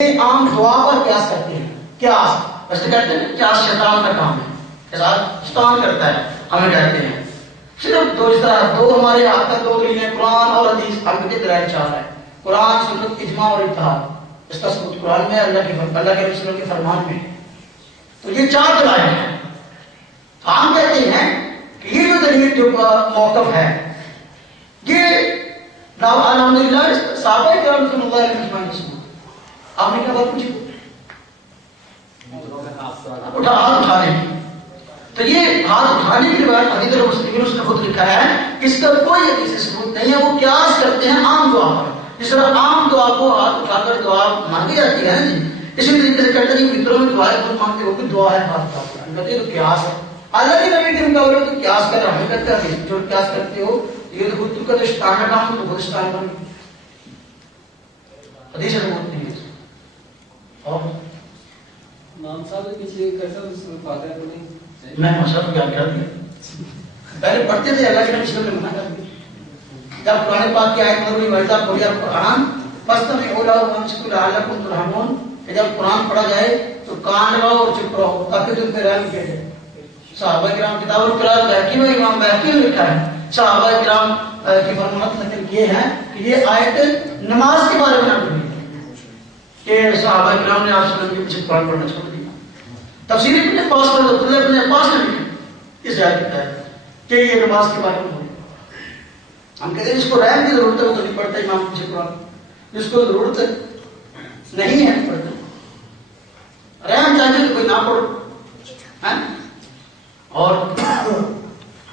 عام دعا پر قیاس کرتے ہیں. قیاس ویسے کہتے ہیں قیاس شیطان کا کام ہے. شیطان کرتا ہے ہمیں کہتے ہیں. صرف دو اس طرح دو ہمارے ہاتھ میں دو دلیلیں قرآن اور حدیث. ہم کے دلائل چار ہے قرآن سنت اجماع اور اتحاد. اس کا ثبوت قرآن میں اللہ کے رسول کے فرمان میں. تو یہ چار دلائل ہیں. ہم کہتے ہیں کہ یہ جو دلیل جو موقف ہے یہ الحمدللہ صحابہ کرام رضی اللہ عنہم اجمعین سے. آپ نے کیا بات پوچھی؟ ہاتھ اٹھانے کی. تو یہ ہاتھ اٹھانے کی روایت حدیث مسلم اس نے خود لکھا ہے اس کا کوئی حدیث ثبوت نہیں ہے. وہ قیاس کرتے ہیں عام دعا پر. جس طرح عام دعا کو ہاتھ اٹھا کر دعا مانگی جاتی ہے جی اسی طریقے سے کہتے ہیں کہ متروں میں دعائیں خود مانگتے وہ بھی دعا ہے ہاتھ اٹھا کر. کہتے ہیں تو قیاس ہے. اللہ کے نبی کے مقابلے تو قیاس کر رہا ہے. کہتے ہیں جو قیاس کرتے ہو یہ تو خود تم کا تو شیطان کا کام تو خود شیطان بن گئی. حدیث ثبوت نہیں ہے. اور امام صاحب کے پیچھے کیسا فاتحہ تو نہیں میں مشرف بیان کر دیا. پہلے پڑھتے تھے اللہ کے نبی صلی اللہ علیہ وسلم نے منع کر دیا. جب قرآن پاک کی آیت نظر ویسا پڑھی قرآن فاستمعوا له وانصتوا لعلكم ترحمون کہ جب قرآن پڑھا جائے تو کان لگاؤ اور چپ رہو تاکہ تم پہ رحم کیا جائے. صحابہ کرام کتاب القرآن بہقی میں امام بہقی نے لکھا ہے صحابہ کرام کی فرمانات لیکن یہ ہے کہ یہ آیت نماز کے بارے میں نہ پڑھی کہ صحابہ کرام نے آپ صلی اللہ علیہ وسلم کے پیچھے قرآن پڑھنا چھوڑ دیا. تفسیر ابن عباس پر عبداللہ ابن عباس نے لکھا اس آیت میں ہے کہ یہ نماز کے بارے میں ہو. ہم کہتے ہیں جس کو رحم کی ضرورت ہے وہ تو نہیں پڑھتا امام کے پیچھے قرآن. جس کو ضرورت نہیں ہے پڑھتا. رحم چاہیے تو کوئی نہ پڑھو. اور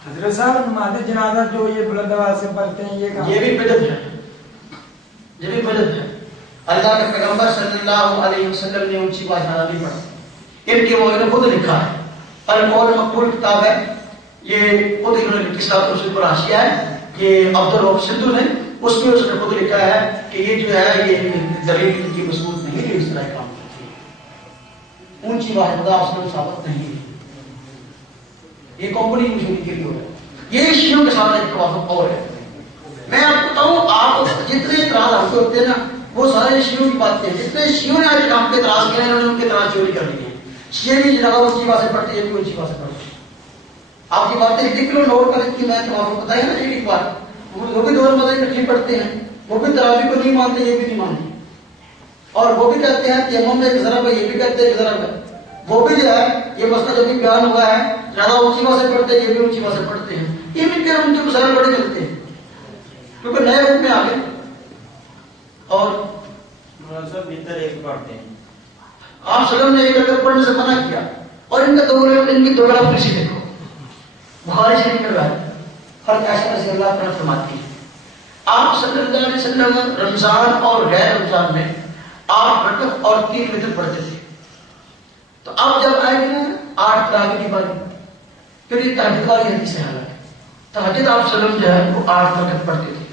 حضرت صاحب نماز جنازہ جو یہ بلند آواز سے پڑھتے ہیں یہ بھی بدعت ہے. یہ بھی بدعت ہے. اللہ کے پیغمبر صلی اللہ علیہ وسلم نے اونچی آواز میں نہیں پڑھا. ان کے وہ نے خود لکھا ہے. القول مقبول کتاب ہے. یہ خود انہوں نے کتاب رسول پر حاشیہ ہے یہ عبدالرؤف سندھو نے اس میں اس نے خود لکھا ہے کہ یہ جو ہے یہ دلیل کی مضبوط نہیں ہے. اس طرح کام کرتی ہے. اونچی آواز خدا اصل ثابت نہیں ہے. یہ کمپنی مجھے کے لیے ہو رہا ہے. یہ شیعوں کے ساتھ ایک توافق اور ہے. میں آپ کو بتاؤں آپ جتنے اعتراض آپ کو ہوتے ہیں نا وہ سارے شیعوں کی باتیں ہیں. جتنے شیعوں نے آج کام کے اعتراض کیے ہیں انہوں نے ان کے اعتراض چوری کر لیے ہیں. شیعہ بھی جگہ اونچی باتیں پڑھتے ہیں کوئی اونچی باتیں پڑھتے ہیں. آپ کی باتیں لکھ لو نوٹ کر کی میں تو آپ کو بتایا نا ایک بات وہ بھی دور مدد اکٹھی پڑھتے ہیں. وہ بھی تراویح کو نہیں مانتے یہ بھی نہیں مانتے. اور وہ بھی کہتے ہیں تیمم میں ایک ضرب ہے یہ بھی کہتے ہیں ایک ضرب ہے. وہ بھی جو ہے یہ مسئلہ جو بھی بیان ہوا ہے زیادہ اونچی باتیں پڑھتے ہیں یہ بھی اونچی باتیں پڑھتے ہیں. یہ بھی پھر ان کے مسائل بڑے ملتے ہیں کیونکہ نئے روپ میں آگے. اور سب بہتر ایک پڑھتے ہیں. آپ صلی اللہ علیہ وسلم نے ایک رکعت پڑھنے سے منع کیا. اور ان کا ان کی دوگراف کسی دیکھو بخاری شریف میں روایت حضرت عائشہ رضی اللہ عنہا فرماتی ہے آپ صلی اللہ علیہ وسلم رمضان اور غیر رمضان میں 8 رکعت اور 3 وتر پڑھتے تھے. تو اب جب آئے گی 8 تراویح کی باری پھر یہ تہجد والی حدیث ہے. حالانکہ تہجد آپ صلی اللہ علیہ وسلم جو ہے وہ 8 رکعت پڑھتے تھے.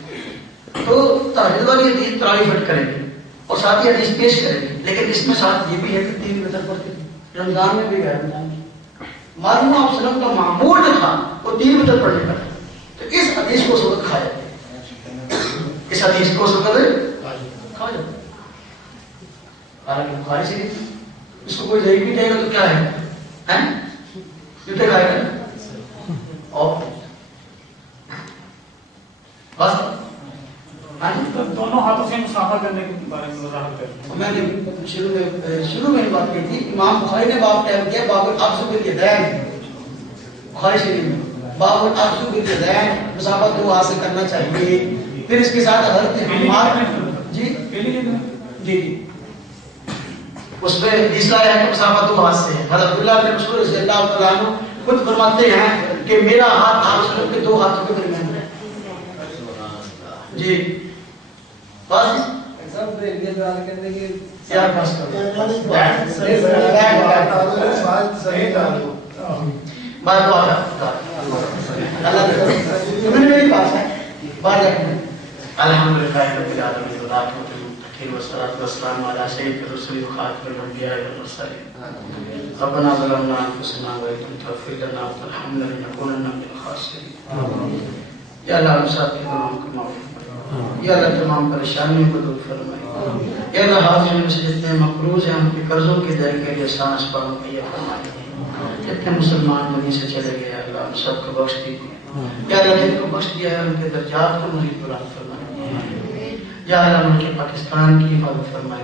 تو تہجد والی حدیث تراویح پڑھ کریں گے اور ساتھ ہی حدیث پیش کریں گے. لیکن اس میں ساتھ یہ بھی ہے کہ 3 وتر پڑھتے تھے رمضان میں بھی غیر رمضان میں. معلوم آپ صلی اللہ علیہ وسلم کا معمول جو تھا وہ 3 وتر پڑھنے کا. تو اس حدیث کو سبق کھا جاتے ہیں. اس حدیث کو سبق کھا جاتے ہیں. حالانکہ بخاری سے اس کو کوئی ضعیف بھی کہے گا تو کیا ہے جوتے کھائے گا. اور بس دونوں ہاتھوں سے مسافہ کرنے کے بارے میں وضاحت کریں. میں نے شروع میں بات کی تھی. امام بخاری نے باب ٹائم کیا باب العبس بالیدین. بخاری شریف میں باب العبس بالیدین مسافہ 2 ہاتھ سے کرنا چاہیے. پھر اس کے ساتھ حضرت حماد جی جی اس میں تیسرا ہے کہ مسافہ 2 ہاتھ سے. حضرت عبداللہ بن مسعود رضی اللہ تعالیٰ عنہ خود فرماتے ہیں کہ میرا ہاتھ آپ صلی اللہ علیہ وسلم کے 2 ہاتھوں کے درمیان ہے. جی بس سب ایک دن بات کرنے کے کیا بس کرو بات تو اللہ تمہیں میری بات ہے بات ہے. الحمدللہ رب العالمین والصلاة والسلام على سيد الرسل وخاتم الأنبياء والمرسلين. ربنا ظلمنا أنفسنا وإن لم تغفر لنا وترحمنا لنكونن من الخاسرين. يا الله مساعدنا ومعافنا یا اللہ تمام پریشانیوں کو دور فرمائے یا اللہ حاضر میں سے جتنے مقروض ہیں ان کے قرضوں کے دائیں کے لیے آسان اسبابوں میں یہ فرمائے جتنے مسلمان دنیا سے چلے گئے اللہ ان سب کو بخش دیجیے یا اللہ جن کو بخش دیا ہے ان کے درجات کو مزید بلند فرمائے یا اللہ ملک پاکستان کی حفاظت فرمائے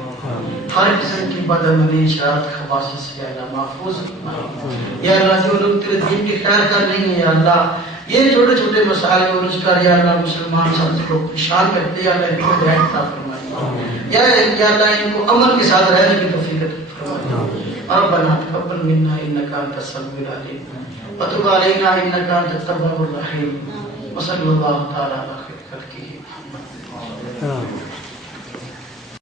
ہر قسم کی بدعملی شرارت خباثت سے یا اللہ محفوظ فرمائے یا اللہ جو لوگ تیرے دین کی خیر کر نہیں ہے یا اللہ یہ چھوٹے چھوٹے مسائل اور اس کا یا اللہ مسلمان سب کو پریشان کرتے یا اللہ ان کو ہدایت عطا فرمائے یا اللہ ان کو عمل کے ساتھ رہنے کی توفیق عطا فرمائے ربنا تقبل منا انك انت السميع العليم وتب علينا انك انت التواب الرحيم وصلى الله تعالى على خير خلقه محمد